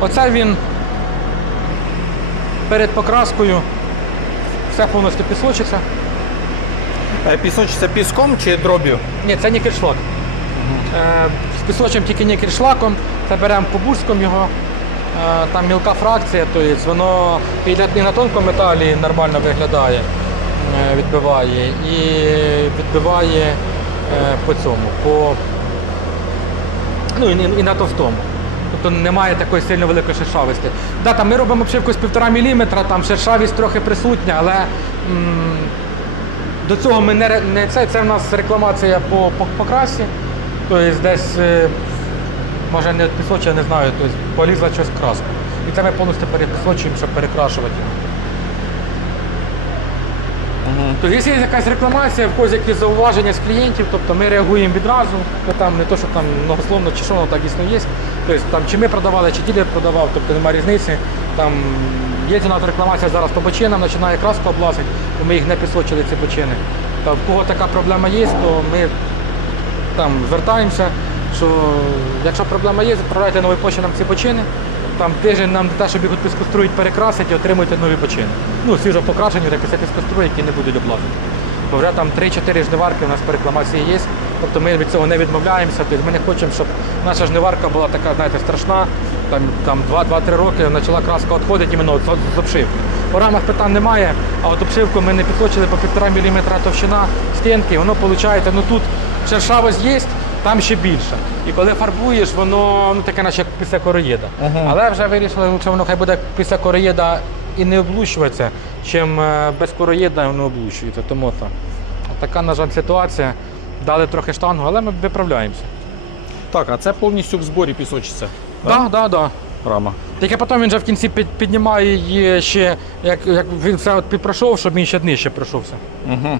Оце він перед покраскою все повністю пісочиться. Е, Пісочиться піском чи дроб'ю? Ні, це нікельшлак. Е, з пісочем тільки нікельшлаком. Це беремо по бурському його. Е, там мілка фракція, тобто воно і на, і на тонкому металі нормально виглядає, е, відбиває. І відбиває е, по цьому, по, ну, і, і на товстому. Тобто немає такої сильно великої шершавості. Да, там ми робимо обшивку з 1,5 мм, там шершавість трохи присутня, але м, до цього ми не, не це, це в нас рекламація по, по, по красі. Тобто десь, е, може не пісоча, не знаю, тобто полізла щось краску. І це ми повністю перепісочуємо, щоб перекрашувати. Тобто, якщо є якась рекламація, в когось якісь зауваження з клієнтів, тобто ми реагуємо відразу, там не то, що там многословно чи що воно так дійсно є. Тобто там чи ми продавали, чи ділер продавав, тобто немає різниці. Там є нас рекламація зараз по бочинам, починає краску облазити, то ми їх не пісочили, ці бочини. Та в кого така проблема є, то ми там звертаємося, що якщо проблема є, відправляйте новий починок нам ці бочини. Там тиждень нам те, щоб їх піскострують, перекрасить і отримуйте нові бочини. Ну, свіжо покрашені, так і це які не будуть облазити. Бо вже там 3-4 жниварки у нас по рекламації є. Тобто ми від цього не відмовляємося. Тобто ми не хочемо, щоб наша жниварка була така, знаєте, страшна. Там, там 2-2-3 роки почала краска відходити іменно з, обшивки. По рамах питань немає, а от обшивку ми не підсочили по 1,5 мм товщина стінки, воно виходить, ну тут шершавость є, там ще більше. І коли фарбуєш, воно ну, таке, наче як після короїда. Але вже вирішили, що воно хай буде після короїда і не облущуватися, чим е, без короїда воно облущується. Тому то. така, на жаль, ситуація. Дали трохи штангу, але ми виправляємося. Так, а це повністю в зборі пісочиться. Так, так, так. Рама. Тільки потім він вже в кінці піднімає її ще, як, як він все от пройшов, щоб він ще нижче пройшовся. Угу.